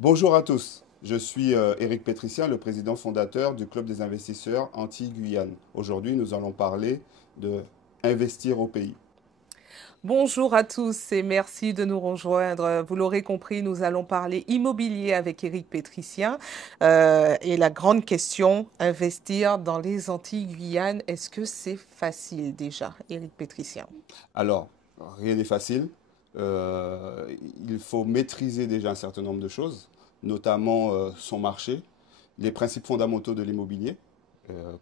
Bonjour à tous, je suis Éric Pétricien, le président fondateur du Club des investisseurs Antilles-Guyane. Aujourd'hui, nous allons parler de investir au pays. Bonjour à tous et merci de nous rejoindre. Vous l'aurez compris, nous allons parler immobilier avec Éric Pétricien. Et la grande question, investir dans les Antilles-Guyane, est-ce que c'est facile déjà, Éric Pétricien? Alors, rien n'est facile. Euh, il faut maîtriser déjà un certain nombre de choses, notamment son marché, les principes fondamentaux de l'immobilier,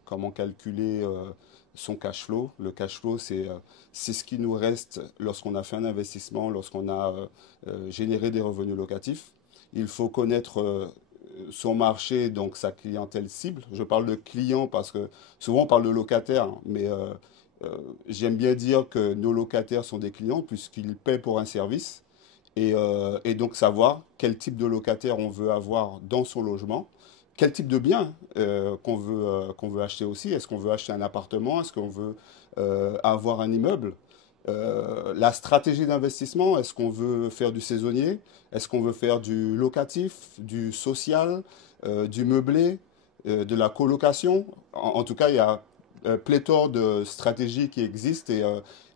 comment calculer son cash flow. Le cash flow, c'est ce qui nous reste lorsqu'on a fait un investissement, lorsqu'on a généré des revenus locatifs. Il faut connaître son marché, donc sa clientèle cible. Je parle de client parce que souvent on parle de locataire, hein, mais j'aime bien dire que nos locataires sont des clients puisqu'ils paient pour un service et donc savoir quel type de locataire on veut avoir dans son logement, quel type de bien qu'on veut acheter aussi. Est-ce qu'on veut acheter un appartement? Est-ce qu'on veut avoir un immeuble? La stratégie d'investissement, est-ce qu'on veut faire du saisonnier? Est-ce qu'on veut faire du locatif, du social, du meublé, de la colocation? En tout cas, il y a pléthore de stratégies qui existent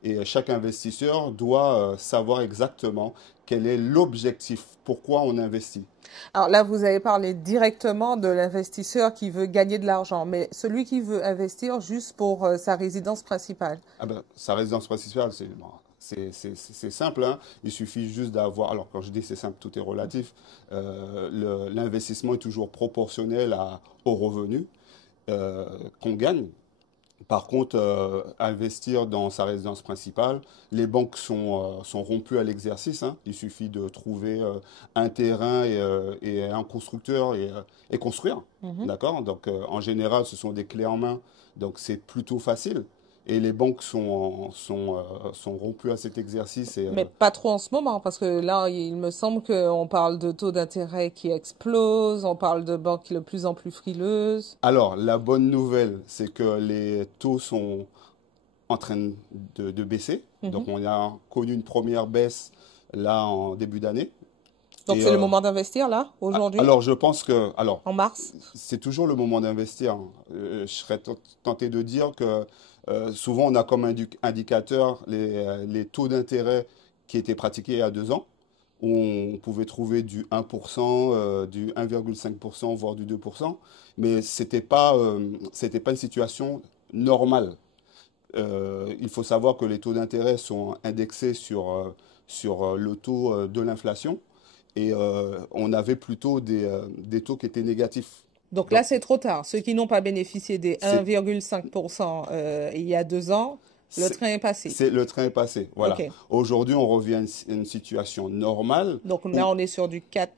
et chaque investisseur doit savoir exactement quel est l'objectif, pourquoi on investit. Alors là, vous avez parlé directement de l'investisseur qui veut gagner de l'argent, mais celui qui veut investir juste pour sa résidence principale. Ah ben, sa résidence principale, bon, c'est simple, hein. Il suffit juste d'avoir. Alors, quand je dis c'est simple, tout est relatif. L'investissement est toujours proportionnel aux revenus qu'on gagne. Par contre, investir dans sa résidence principale, les banques sont rompues à l'exercice, hein. Il suffit de trouver un terrain et un constructeur et construire. Mhm. D'accord? Donc, en général, ce sont des clés en main. Donc, c'est plutôt facile. Et les banques sont rompues à cet exercice. Mais pas trop en ce moment, parce que là, il me semble qu'on parle de taux d'intérêt qui explosent, on parle de banques de plus en plus frileuses. Alors, la bonne nouvelle, c'est que les taux sont en train de baisser. Donc, Mhm. on a connu une première baisse là en début d'année. Donc Et c'est le moment d'investir là, aujourd'hui, alors, je pense que, alors, en mars. c'est toujours le moment d'investir, hein. Je serais tenté de dire que souvent on a comme indicateur les taux d'intérêt qui étaient pratiqués il y a 2 ans, où on pouvait trouver du 1%, du 1,5%, voire du 2%, mais c'était pas une situation normale. Il faut savoir que les taux d'intérêt sont indexés sur le taux de l'inflation et on avait plutôt des taux qui étaient négatifs. Donc là, Donc, c'est trop tard. Ceux qui n'ont pas bénéficié des c'est, 1,5% il y a 2 ans, le c'est, train est passé. le train est passé. Voilà. OK. Aujourd'hui, on revient à une situation normale Donc là, où on est sur du 4.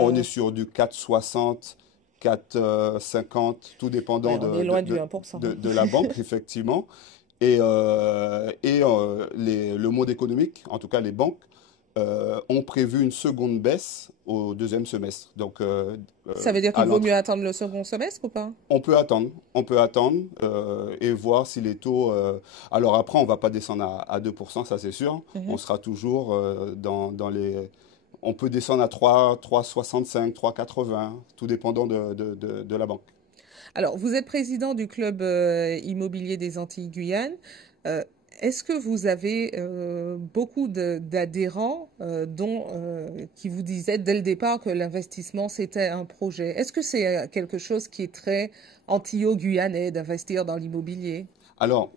on est sur du 4,60, 4,50, tout dépendant Ouais, on est loin du 1%. de la banque, effectivement. Le monde économique, en tout cas les banques, ont prévu une seconde baisse au deuxième semestre. Donc, Ça veut dire à qu'il vaut l'entrée. mieux attendre le second semestre ou pas? On peut attendre et voir si les taux. Alors après, on va pas descendre à 2%, ça c'est sûr. On Mhm. sera toujours dans les. On peut descendre à 3, 3,65, 3,80, tout dépendant de la banque. Alors, vous êtes président du club immobilier des Antilles-Guyane. Euh, Est-ce que vous avez beaucoup d'adhérents qui vous disaient dès le départ que l'investissement, c'était un projet? Est-ce que c'est quelque chose qui est très antillo-guyanais d'investir dans l'immobilier? Alors,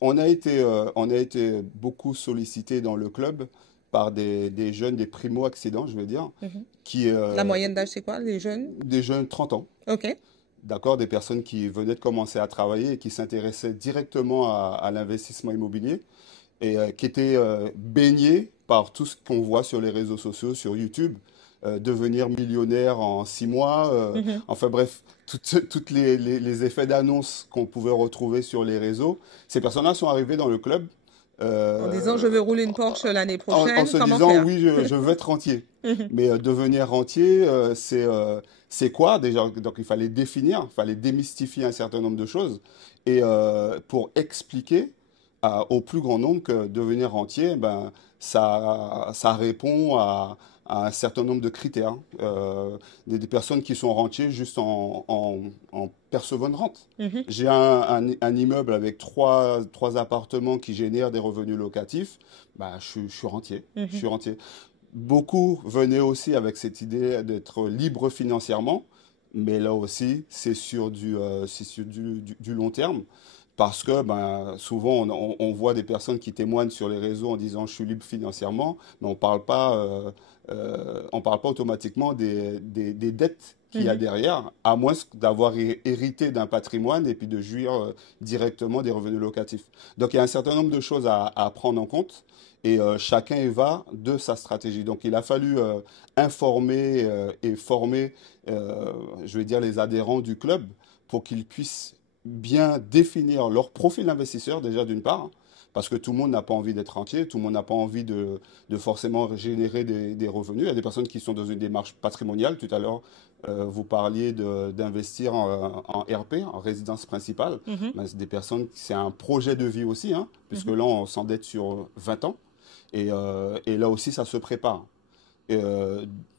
on a été beaucoup sollicité dans le club par des jeunes, des primo-accédants, je veux dire, Mhm. qui, La moyenne d'âge, c'est quoi, les jeunes? des jeunes 30 ans. OK. D'accord, des personnes qui venaient de commencer à travailler et qui s'intéressaient directement à l'investissement immobilier et qui étaient baignés par tout ce qu'on voit sur les réseaux sociaux, sur YouTube, devenir millionnaire en 6 mois, Mhm. enfin bref, toutes les effets d'annonce qu'on pouvait retrouver sur les réseaux. Ces personnes-là sont arrivées dans le club En disant, je euh, veux rouler une Porsche l'année en prochaine, se comment disant faire? oui, je veux être rentier. Mhm. Mais devenir rentier, c'est quoi déjà? Donc il fallait définir, il fallait démystifier un certain nombre de choses et pour expliquer au plus grand nombre que devenir rentier, ben ça répond à un certain nombre de critères. Des personnes qui sont rentiers juste en percevant une rente. Mhm, J'ai un immeuble avec trois appartements qui génèrent des revenus locatifs, bah, je suis rentier. Je mhm. suis rentier. Beaucoup venaient aussi avec cette idée d'être libre financièrement, mais là aussi, c'est sur du long terme. Parce que ben, souvent, on voit des personnes qui témoignent sur les réseaux en disant je suis libre financièrement, mais on parle pas automatiquement des dettes qu'il y a Mhm. derrière, à moins d'avoir hérité d'un patrimoine et puis de jouir directement des revenus locatifs. Donc il y a un certain nombre de choses à prendre en compte et chacun y va de sa stratégie. Donc il a fallu informer et former, je vais dire, les adhérents du club pour qu'ils puissent bien définir leur profil investisseur déjà d'une part, parce que tout le monde n'a pas envie d'être rentier, tout le monde n'a pas envie de forcément générer des revenus. Il y a des personnes qui sont dans une démarche patrimoniale. Tout à l'heure, vous parliez d'investir en RP, en résidence principale. Mhm, Ben, c'est des personnes, c'est un projet de vie aussi, hein, puisque mhm. là, on s'endette sur 20 ans. Et là aussi, ça se prépare. Et,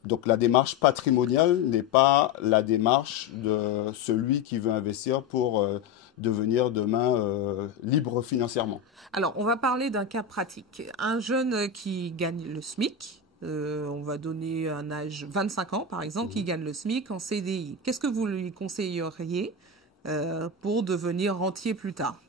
donc la démarche patrimoniale n'est pas la démarche de celui qui veut investir pour devenir demain libre financièrement. Alors, on va parler d'un cas pratique. Un jeune qui gagne le SMIC, on va donner un âge 25 ans par exemple, qui Mhm. gagne le SMIC en CDI. Qu'est-ce que vous lui conseilleriez pour devenir rentier plus tard?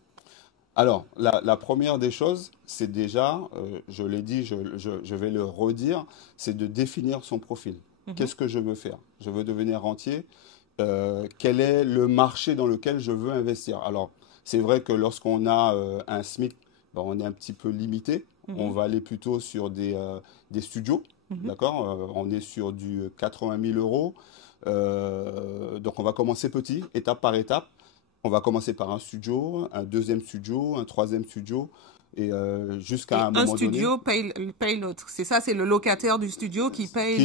Alors, la première des choses, c'est déjà, je l'ai dit, je vais le redire, c'est de définir son profil. Mhm, Qu'est-ce que je veux faire? Je veux devenir rentier. Quel est le marché dans lequel je veux investir? Alors, c'est vrai que lorsqu'on a un SMIC, ben, on est un petit peu limité. On mhm, va aller plutôt sur des studios, mhm. d'accord? On est sur du 80 000 euros. Donc, on va commencer petit, étape par étape. On va commencer par un studio, un deuxième studio, un troisième studio, et jusqu'à Et un un moment donné, studio paye l'autre. C'est ça, c'est le locataire du studio qui paye qui,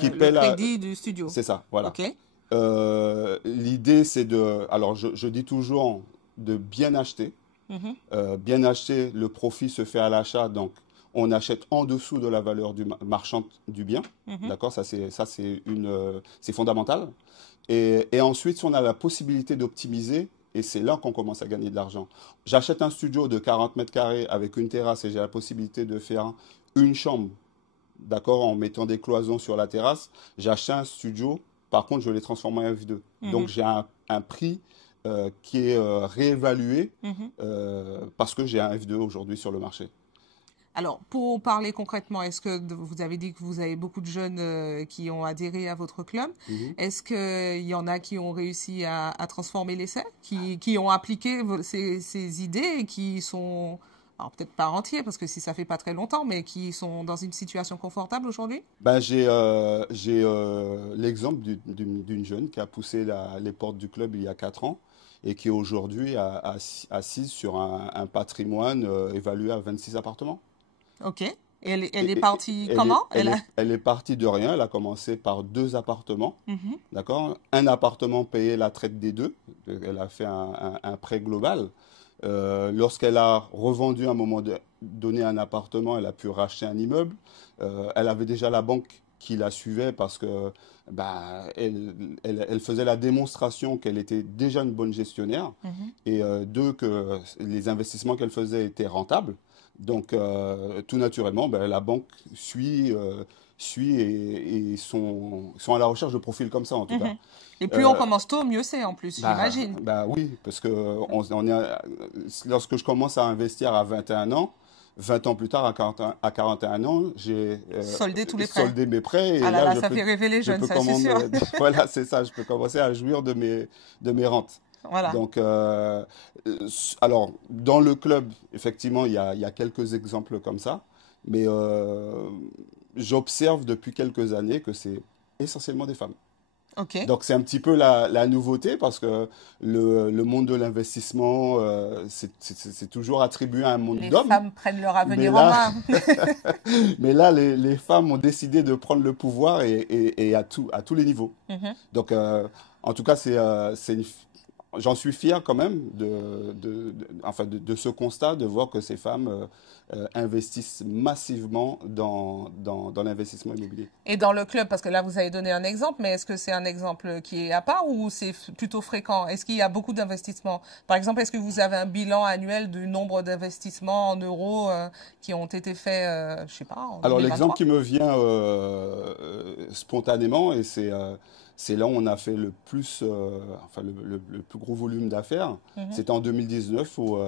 qui le paie la... crédit du studio. C'est ça, voilà. OK? L'idée, c'est de... Alors, je dis toujours de bien acheter. Mhm, Bien acheter, le profit se fait à l'achat, donc on achète en dessous de la valeur marchande du bien. mhm. D'accord? C'est fondamental. Et ensuite, si on a la possibilité d'optimiser, et c'est là qu'on commence à gagner de l'argent. J'achète un studio de 40 mètres carrés avec une terrasse et j'ai la possibilité de faire une chambre, d'accord, en mettant des cloisons sur la terrasse. J'achète un studio, par contre, je l'ai transformé en F2. Donc, Mhm, j'ai un prix qui est réévalué mhm. parce que j'ai un F2 aujourd'hui sur le marché. Alors, pour parler concrètement, est-ce que vous avez dit que vous avez beaucoup de jeunes qui ont adhéré à votre club? Mhm. Est-ce qu'il y en a qui ont réussi à transformer l'essai, qui ont appliqué ces idées et qui sont, alors peut-être pas entiers, parce que si ça fait pas très longtemps, mais qui sont dans une situation confortable aujourd'hui? Ben, j'ai l'exemple d'une jeune qui a poussé les portes du club il y a 4 ans et qui est aujourd'hui assise sur un patrimoine évalué à 26 appartements. Ok. Et elle est Et partie comment? Elle a... elle est partie de rien. Elle a commencé par 2 appartements, Mhm, d'accord? Un appartement payait la traite des deux. Elle a fait un prêt global. Lorsqu'elle a revendu à un moment donné un appartement, elle a pu racheter un immeuble. Elle avait déjà la banque qui la suivait parce que bah, elle faisait la démonstration qu'elle était déjà une bonne gestionnaire mhm. et deux, que les investissements qu'elle faisait étaient rentables. Donc, tout naturellement, ben, la banque suit et sont à la recherche de profils comme ça, en tout cas. Mhm. Et plus on Euh, commence tôt, mieux c'est en plus, j'imagine. bah oui, parce que lorsque je commence à investir à 21 ans, 20 ans plus tard, à 41 ans, j'ai Solder tous les prêts. soldé mes prêts et Ah là là, là, ça fait rêver les je jeunes, peux ça, c'est sûr. voilà, c'est ça, je peux commencer à jouir de mes rentes. Voilà. Donc, alors, dans le club, effectivement, il y a quelques exemples comme ça, mais j'observe depuis quelques années que c'est essentiellement des femmes. Ok. Donc c'est un petit peu la nouveauté parce que le monde de l'investissement, c'est toujours attribué à un monde Les d'hommes. femmes prennent leur Mais avenir en là, main. mais là les femmes ont décidé de prendre le pouvoir et à tous les niveaux. Mhm. Donc en tout cas, j'en suis fier quand même enfin de ce constat, de voir que ces femmes investissent massivement dans l'investissement immobilier. Et dans le club, parce que là, vous avez donné un exemple, mais est-ce que c'est un exemple qui est à part ou c'est plutôt fréquent? Est-ce qu'il y a beaucoup d'investissements? Par exemple, est-ce que vous avez un bilan annuel du nombre d'investissements en euros qui ont été faits, je sais pas, en Alors l'exemple 2023? qui me vient spontanément, et c'est là où on a fait le plus, enfin le plus gros volume d'affaires, Mhm. c'était en 2019 où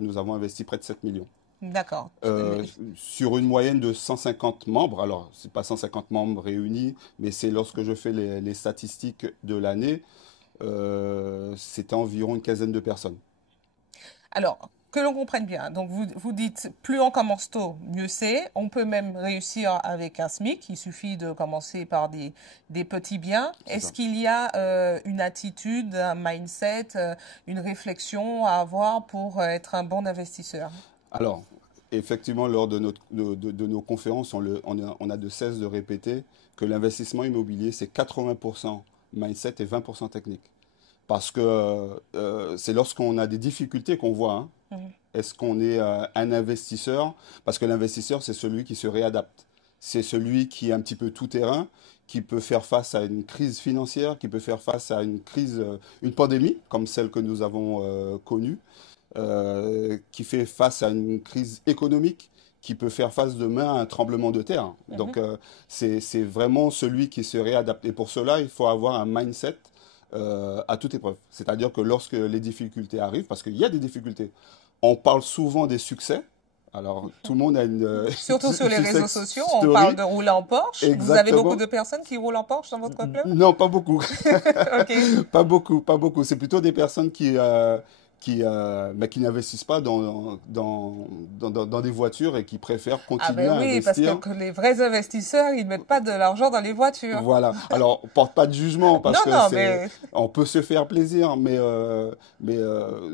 nous avons investi près de 7 millions. D'accord. Sur une moyenne de 150 membres, alors c'est pas 150 membres réunis, mais c'est lorsque je fais les statistiques de l'année, c'était environ une quinzaine de personnes. Alors, que l'on comprenne bien. Donc, vous dites, plus on commence tôt, mieux c'est. On peut même réussir avec un SMIC. Il suffit de commencer par des petits biens. C'est Est-ce ça. qu'il y a une attitude, un mindset, une réflexion à avoir pour être un bon investisseur? Alors, effectivement, lors de nos conférences, on a de cesse de répéter que l'investissement immobilier, c'est 80% mindset et 20% technique. Parce que c'est lorsqu'on a des difficultés qu'on voit, hein. Mhm. Est-ce qu'on est un investisseur? Parce que l'investisseur, c'est celui qui se réadapte. C'est celui qui est un petit peu tout terrain, qui peut faire face à une crise financière, qui peut faire face à une crise, une pandémie, comme celle que nous avons connue, qui fait face à une crise économique, qui peut faire face demain à un tremblement de terre. Mhm. Donc, c'est vraiment celui qui se réadapte. Et pour cela, il faut avoir un mindset à toute épreuve. C'est-à-dire que lorsque les difficultés arrivent, parce qu'il y a des difficultés, on parle souvent des succès. Alors, tout le monde a Surtout sur une les réseaux success sociaux, on parle story. de rouler en Porsche. Vous avez beaucoup Exactement. de personnes qui roulent en Porsche dans votre club? Non, pas beaucoup. Ok. Pas beaucoup, pas beaucoup. C'est plutôt des personnes mais qui n'investissent pas dans des voitures et qui préfèrent Ah continuer ben à oui, parce investir. que les vrais investisseurs, ils mettent pas de l'argent dans les voitures. Voilà. Alors, on porte pas de jugement parce Non, que non, mais on peut se faire plaisir, mais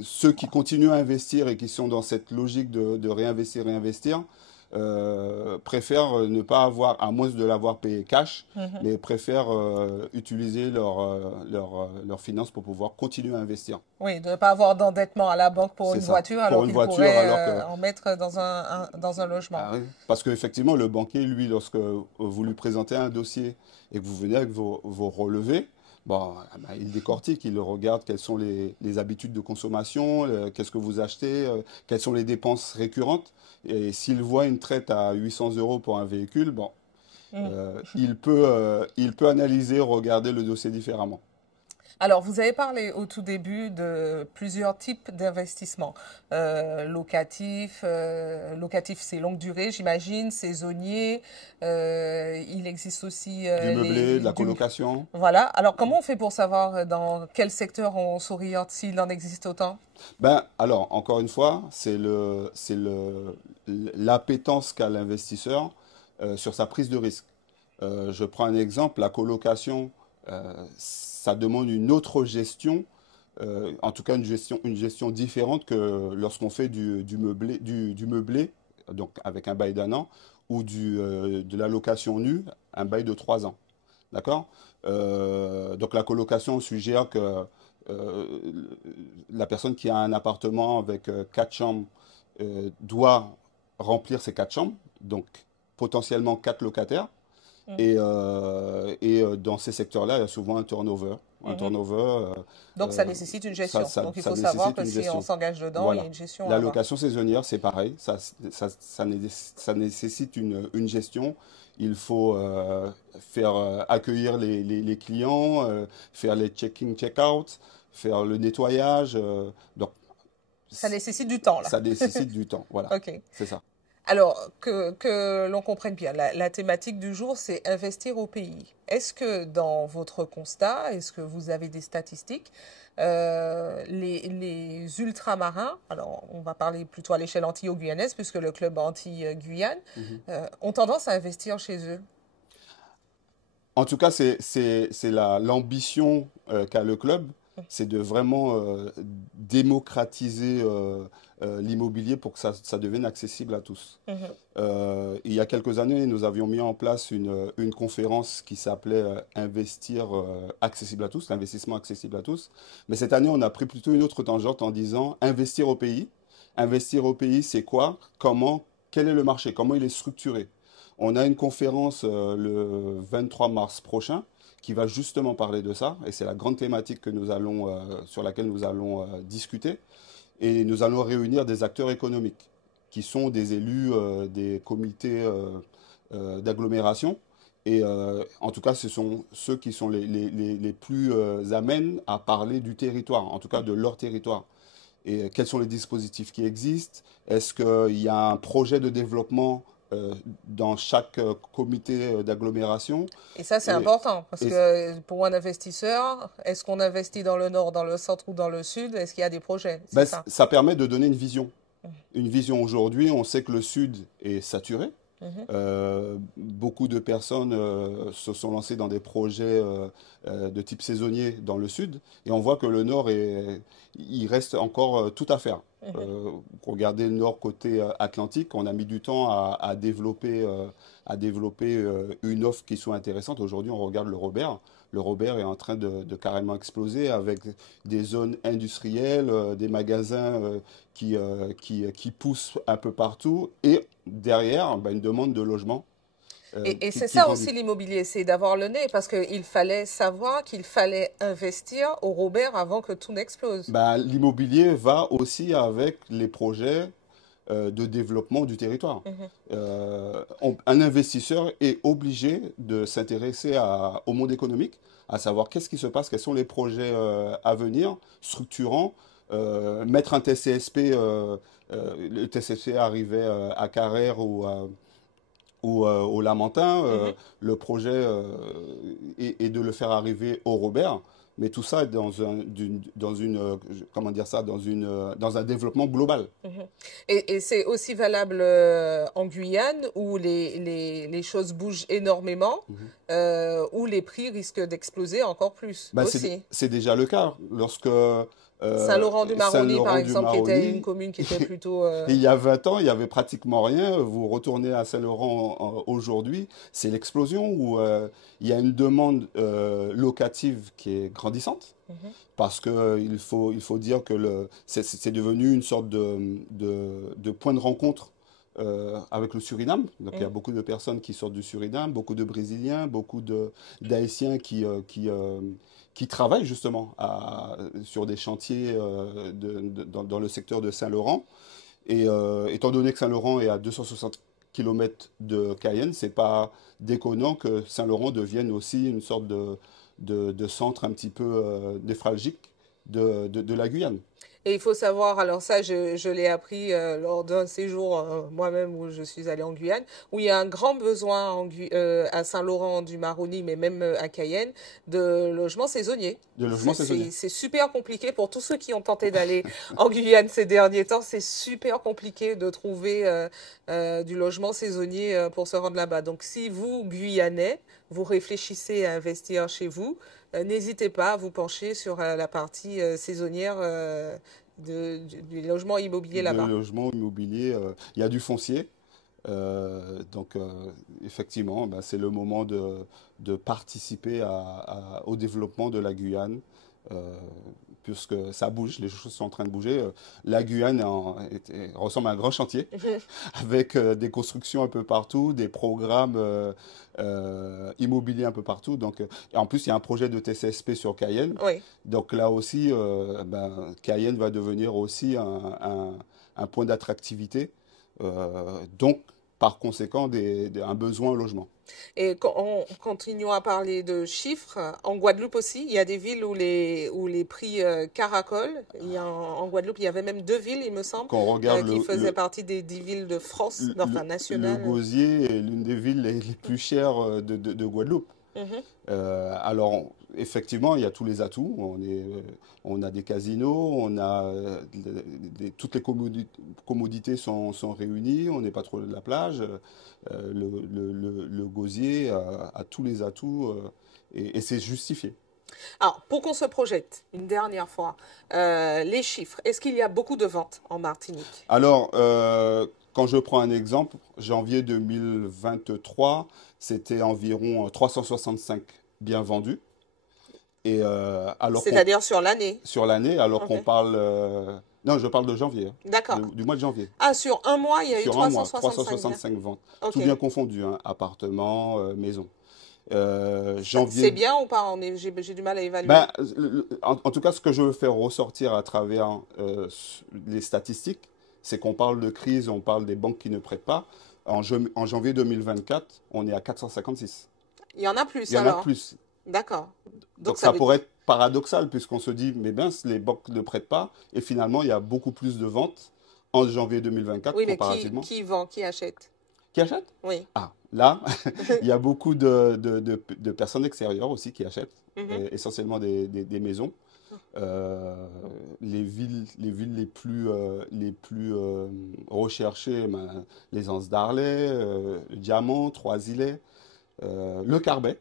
ceux qui continuent à investir et qui sont dans cette logique de réinvestir, réinvestir, préfèrent ne pas avoir, à moins de l'avoir payé cash, mhm. mais préfèrent utiliser leurs finances pour pouvoir continuer à investir. Oui, de ne pas avoir d'endettement à la banque pour C'est une ça. voiture Pour alors une qu'ils voiture, pourraient alors que en mettre dans dans un logement. ah oui. Parce qu'effectivement, le banquier, lui, lorsque vous lui présentez un dossier et que vous venez avec vos relevés, bon, ah ben, il décortique, il regarde quelles sont les habitudes de consommation, qu'est-ce que vous achetez, quelles sont les dépenses récurrentes. Et s'il voit une traite à 800 euros pour un véhicule, bon, Mm. il peut analyser, regarder le dossier différemment. Alors, vous avez parlé au tout début de plusieurs types d'investissements. Locatif, c'est longue durée, j'imagine, saisonnier. Il existe aussi Du meublé, de la colocation. Voilà. Alors, comment on fait pour savoir dans quel secteur on s'oriente s'il en existe autant? Ben, alors, encore une fois, l'appétence qu'a l'investisseur sur sa prise de risque. Je prends un exemple, la colocation, ça demande une autre gestion, en tout cas une gestion différente que lorsqu'on fait du meublé, donc avec un bail d'1 an, ou de la location nue, un bail de 3 ans. D'accord? Donc la colocation, on suggère que euh, la personne qui a un appartement avec 4 chambres doit remplir ces 4 chambres, donc potentiellement 4 locataires. Mm. Et dans ces secteurs-là, il y a souvent un turnover. Un Mhm. turnover, Donc, ça nécessite une gestion. Donc, il ça faut savoir nécessite que une si on gestion. s'engage dedans, il y a Voilà. une gestion à La avoir. location saisonnière, c'est pareil. Ça nécessite une gestion. Il faut faire accueillir les clients, faire les check-in, check-out, faire le nettoyage. Donc, Ça c- nécessite du temps, là. ça nécessite du temps. Voilà, Ok. c'est ça. Alors, que l'on comprenne bien, la thématique du jour, c'est investir au pays. Est-ce que dans votre constat, est-ce que vous avez des statistiques, les ultramarins, alors on va parler plutôt à l'échelle antillo-guyanaise, puisque le club anti-Guyane, Mhm. ont tendance à investir chez eux? En tout cas, c'est l'ambition qu'a le club. c'est de vraiment démocratiser l'immobilier pour que ça devienne accessible à tous. Mhm. Il y a quelques années, nous avions mis en place une conférence qui s'appelait Investir accessible à tous, l'investissement accessible à tous. Mais cette année, on a pris plutôt une autre tangente en disant investir au pays. Investir au pays, c'est quoi? Comment? Quel est le marché? Comment il est structuré? On a une conférence le 23 mars prochain qui va justement parler de ça, et c'est la grande thématique que sur laquelle nous allons discuter. Et nous allons réunir des acteurs économiques qui sont des élus des comités d'agglomération. Et en tout cas, ce sont ceux qui sont les plus amènes à parler du territoire, en tout cas de leur territoire. Et quels sont les dispositifs qui existent? Est-ce qu'il y a un projet de développement dans chaque comité d'agglomération? Et ça, c'est Et, important parce et que pour un investisseur, est-ce qu'on investit dans le nord, dans le centre ou dans le sud? Est-ce qu'il y a des projets? C'est ben, ça. ça permet de donner une vision. Une vision aujourd'hui, on sait que le sud est saturé. Mhm. Beaucoup de personnes se sont lancées dans des projets de type saisonnier dans le sud, et on voit que le nord il reste encore tout à faire. Mhm. Regardez le nord côté Atlantique, on a mis du temps à développer une offre qui soit intéressante. Aujourd'hui, on regarde le Robert. Le Robert est en train de carrément exploser avec des zones industrielles, des magasins qui poussent un peu partout, et derrière, ben, une demande de logement Et c'est qui ça grandit. aussi l'immobilier, c'est d'avoir le nez parce qu'il fallait savoir qu'il fallait investir au Robert avant que tout n'explose. Ben, l'immobilier va aussi avec les projets de développement du territoire. Mhm. Un investisseur est obligé de s'intéresser au monde économique, à savoir qu'est-ce qui se passe, quels sont les projets à venir, structurants, mettre un TCSP, le TCSP arrivait à Carrère ou au Lamentin, Mhm. le projet est de le faire arriver au Robert, mais tout ça dans une comment dire ça, dans un développement global. Mhm. Et c'est aussi valable en Guyane où les choses bougent énormément, Mhm. où les prix risquent d'exploser encore plus Ben, aussi. c'est déjà le cas. Lorsque Saint-Laurent-du-Maroni, par exemple, qui était une Saint-Laurent-du-Maroni, commune qui était plutôt... il y a 20 ans, il n'y avait pratiquement rien. Vous retournez à Saint-Laurent aujourd'hui, c'est l'explosion où il y a une demande locative qui est grandissante. Mhm. Parce que il faut dire que c'est devenu une sorte de point de rencontre avec le Suriname. Donc il y a Mhm. beaucoup de personnes qui sortent du Suriname, beaucoup de Brésiliens, beaucoup d'Haïtiens qui travaillent justement sur des chantiers dans le secteur de Saint-Laurent. Et étant donné que Saint-Laurent est à 260 km de Cayenne, c'est pas déconnant que Saint-Laurent devienne aussi une sorte de centre un petit peu névralgique de la Guyane. Et il faut savoir, alors ça, je l'ai appris lors d'un séjour moi-même où je suis allée en Guyane, où il y a un grand besoin à Saint-Laurent-du-Maroni, mais même à Cayenne, de logements saisonniers. De logements saisonniers. C'est super compliqué pour tous ceux qui ont tenté d'aller en Guyane ces derniers temps. C'est super compliqué de trouver du logement saisonnier pour se rendre là-bas. Donc, si vous, Guyanais, vous réfléchissez à investir chez vous, n'hésitez pas à vous pencher sur la partie saisonnière du logement immobilier De là-bas. logements immobiliers, il y a du foncier. Donc, effectivement, ben, c'est le moment de participer au développement de la Guyane, euh, puisque ça bouge, les choses sont en train de bouger. La Guyane ressemble à un grand chantier, avec des constructions un peu partout, des programmes immobiliers un peu partout. Donc, et en plus, il y a un projet de TCSP sur Cayenne. Oui. Donc là aussi, ben, Cayenne va devenir aussi un point d'attractivité. Donc, par conséquent, un besoin au logement. Et continuons à parler de chiffres. En Guadeloupe aussi, il y a des villes où les prix caracolent. En Guadeloupe, il y avait même deux villes, il me semble, Quand on regarde qui faisaient partie des 10 villes de France, enfin le nationales. Gosier est l'une des villes les plus chères de Guadeloupe. Mhm. Alors, effectivement, il y a tous les atouts. On a des casinos, on a toutes les commodités sont réunies, on n'est pas trop de la plage. Le gosier a tous les atouts et c'est justifié. Alors, pour qu'on se projette, une dernière fois, les chiffres, est-ce qu'il y a beaucoup de ventes en Martinique? Alors, quand je prends un exemple, janvier 2023, c'était environ 365 biens vendus. Et alors qu'on C'est-à-dire sur l'année? sur l'année, alors Ok. qu'on parle, non, je parle de janvier, hein, D'accord. du mois de janvier. Ah, sur un mois, il y a eu Sur un mois, 365 biens. 365 ventes, Ok. tout bien confondu, hein, appartements, maisons. C'est Janvier, bien ou pas? J'ai du mal à évaluer. ben, en tout cas, ce que je veux faire ressortir à travers les statistiques, c'est qu'on parle de crise, on parle des banques qui ne prêtent pas. En janvier 2024, on est à 456. Il y en a Il plus y en a alors. plus. D'accord. Donc Donc ça ça veut pourrait dire. être paradoxal puisqu'on se dit, mais ben, les banques ne prêtent pas. Et finalement, il y a beaucoup plus de ventes en janvier 2024 Oui, mais comparativement. qui vend, qui achète? Qui achètent? Oui. Ah, là, il y a beaucoup de personnes extérieures aussi qui achètent, Mhm. essentiellement des maisons. Euh, les villes les plus recherchées, ben, les Anses d'Arlet, le Diamant, Trois-Îlets, le Carbet.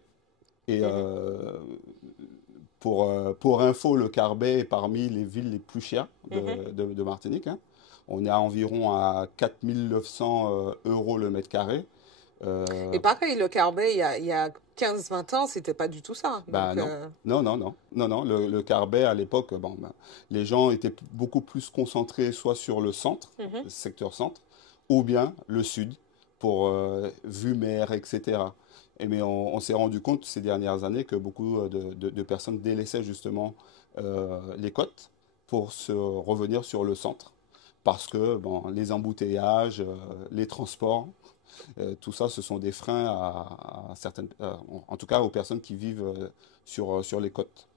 Et Mhm. pour info, le Carbet est parmi les villes les plus chères Mhm. de Martinique, hein. On est à environ à 4 900 euros le mètre carré. Et Euh, pareil, le Carbet, il y a 15-20 ans, c'était pas du tout ça. Bah Donc, non, non, non, non, non, non. Le Carbet à l'époque, bon, ben, les gens étaient beaucoup plus concentrés soit sur le centre, mhm. le secteur centre, ou bien le sud pour vue mer, etc. Mais on s'est rendu compte ces dernières années que beaucoup de personnes délaissaient justement les côtes pour se revenir sur le centre parce que bon, les embouteillages, les transports, tout ça, ce sont des freins à certaines, en tout cas aux personnes qui vivent sur les côtes.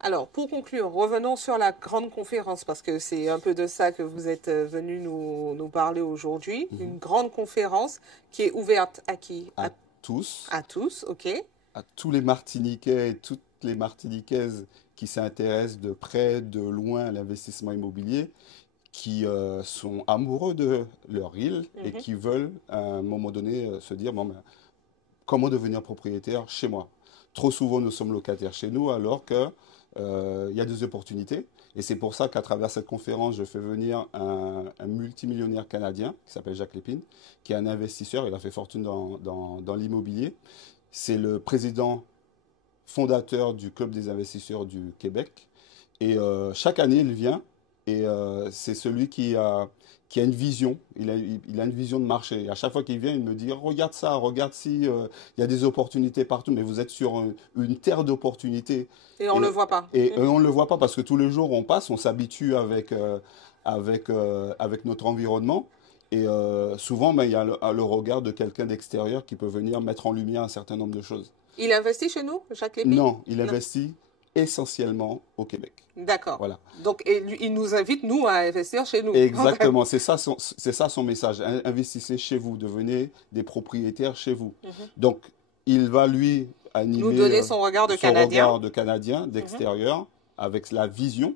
Alors, pour conclure, revenons sur la grande conférence, parce que c'est un peu de ça que vous êtes venu nous parler aujourd'hui. Mhm. Une grande conférence qui est ouverte à qui? À tous, À tous, ok. à tous les Martiniquais et toutes les Martiniquaises qui s'intéressent de près, de loin à l'investissement immobilier, qui sont amoureux de leur île et Mhm. qui veulent à un moment donné se dire, bon, ben, comment devenir propriétaire chez moi? Trop souvent, nous sommes locataires chez nous alors que, il y a des opportunités. Et c'est pour ça qu'à travers cette conférence, je fais venir un multimillionnaire canadien qui s'appelle Jacques Lépine, qui est un investisseur. Il a fait fortune dans l'immobilier. C'est le président fondateur du Club des investisseurs du Québec. Et chaque année, il vient et c'est celui qui a une vision. Il a une vision de marché. Et à chaque fois qu'il vient, il me dit, regarde ça, regarde si, il y a des opportunités partout, mais vous êtes sur une terre d'opportunités. Et on ne le Et, voit pas. et Mhm. on ne le voit pas parce que tous les jours, on passe, on s'habitue avec notre environnement. Et souvent, ben, il y a le regard de quelqu'un d'extérieur qui peut venir mettre en lumière un certain nombre de choses. Il investit chez nous, Jacques Lépine? Non, il Non. investit essentiellement au Québec. D'accord. Voilà. Donc, il nous invite, nous, à investir chez nous. Ok. Exactement, c'est ça son message. Investissez chez vous, devenez des propriétaires chez vous. Mhm. Donc, il va lui Nous animer donner son regard de son Canadien. regard de Canadien, Mhm. d'extérieur, avec la vision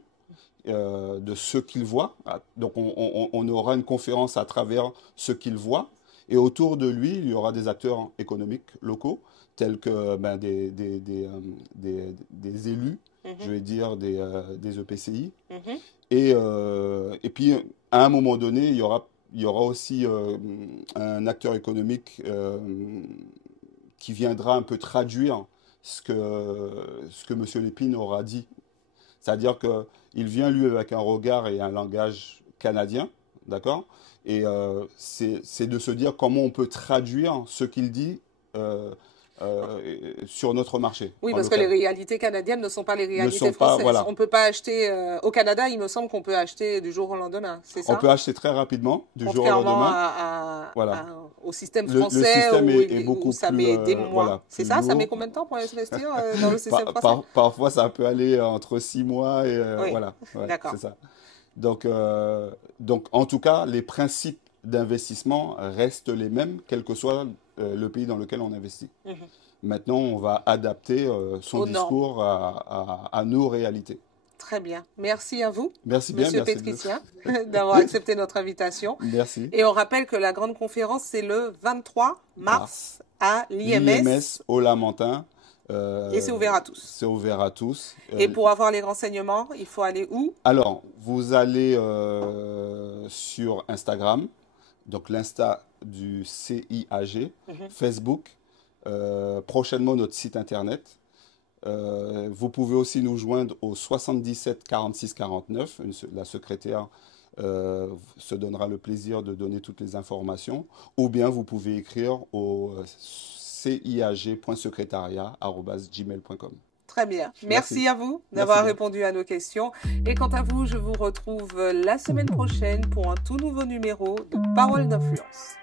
de ce qu'il voit. Ah, donc, on aura une conférence à travers ce qu'il voit. Et autour de lui, il y aura des acteurs économiques locaux, tels que ben, des élus, je Mhm. vais dire des EPCI. Mhm. Et puis, à un moment donné, il y aura aussi un acteur économique qui viendra un peu traduire ce que M. Lépine aura dit. C'est-à-dire qu'il vient, lui, avec un regard et un langage canadien, d'accord? Et c'est de se dire comment on peut traduire ce qu'il dit euh, sur notre marché, Oui, en parce que les local. réalités canadiennes ne sont pas les Ne réalités sont pas, françaises. On voilà. ne peut pas acheter au Canada, il me semble qu'on peut acheter du jour au lendemain, c'est On ça? peut acheter très rapidement, du jour au Contrairement lendemain. Voilà. au système Le français système est où beaucoup ça plus, met des mois. voilà, C'est plus ça? Ça met lourd. combien de temps pour investir dans le système français? Parfois, ça peut aller entre 6 mois et Oui, voilà, ouais, d'accord. c'est ça. Donc, en tout cas, les principes d'investissement restent les mêmes, quel que soit le pays dans lequel on investit. Mhm. Maintenant, on va adapter son Aux normes. discours à nos réalités. Très bien. Merci à vous, Merci bien, Monsieur merci Pétricien, d'avoir accepté notre invitation. merci. Et on rappelle que la grande conférence, c'est le 23 Mars. mars à l'IMS. L'IMS au Lamentin, Et c'est ouvert à tous. C'est ouvert à tous. Et pour avoir les renseignements, il faut aller où? Alors, vous allez sur Instagram, donc l'Insta du CIAG, Facebook, prochainement notre site internet. Vous pouvez aussi nous joindre au 77 46 49. La secrétaire se donnera le plaisir de donner toutes les informations. Ou bien vous pouvez écrire au ciag.secrétariat@gmail.com. Très bien. Merci à vous d'avoir répondu à nos questions. Et quant à vous, je vous retrouve la semaine prochaine pour un tout nouveau numéro de Paroles d'influence.